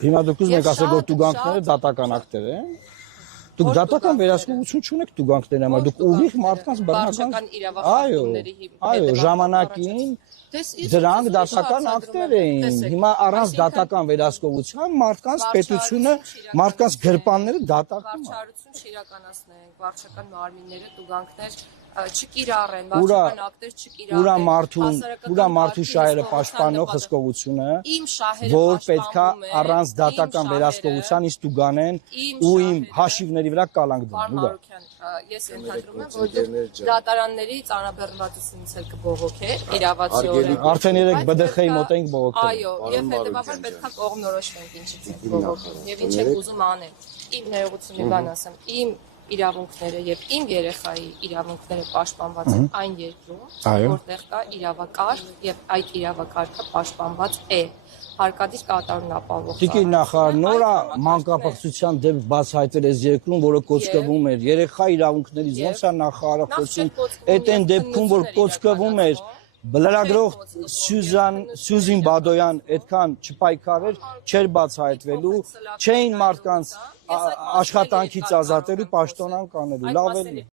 Հիմա դուք ուզում եք ասել, որ տուգանքները դատական ակտեր են։ Դուք դատական վերահսկողություն չունեք տուգանքների համար, դուք ուղիղ մարդկանց բռնական այո, ժամանակին դրանք դատական ակտեր էին։ Հիմա առանց դատական վերահսկողության մարդկանց պետությունը, մարդկանց գրպանները դատարկում են։ Վարչարություն չիրականացնենք, վարչական մարմինները տուգանքներ չկիրառեն, վարչական ակտեր չկիրառեն։ Ուրա մարդու շահերը պաշտպանող հսկողությունը, որ պետքա առանց դատական վերահսկողության ինձ տուգանեն ու իմ հաշիվների վրա կալանք դնեն։ Ես ենթադրում եմ, որ դատարանների ծանրաբեռնվածությունից էլ կբողոքեր, իրավացիորեն։ Արդեն երեք ԲԴԽ-ի մոտ ենք բողոքել։ Այո, եւ հետեւաբար պետքա կողմնորոշվենք ինչից ենք բողոքում եւ ինչ ենք ուզում անել։ Իմ ներողությունը բան ասեմ, իմ իրավունքները եւ իմ երեխայի իրավունքները պաշտպանված են այն երկրում, որտեղ կա իրավակարգ եւ այդ իրավակարգը պաշտպանված է։ Հարկադիր կատարումն ապահովող։ Տիկին նախարար նորա մանկապարտության դեպք բացահայտել այս երկրում, որը կոչկվում էր երեխա իրավունքներից, ոնց է նախարարը խոսում, այդ այն դեպքում, որ կոչկվում էր լրագրող Սյուզին Բադոյան այդքան չպայքարեր, չէր բացահայտվելու, չէին մարդկանց աշխատանքից ազատելու, պաշտոնանկ անելու, լավ էլի։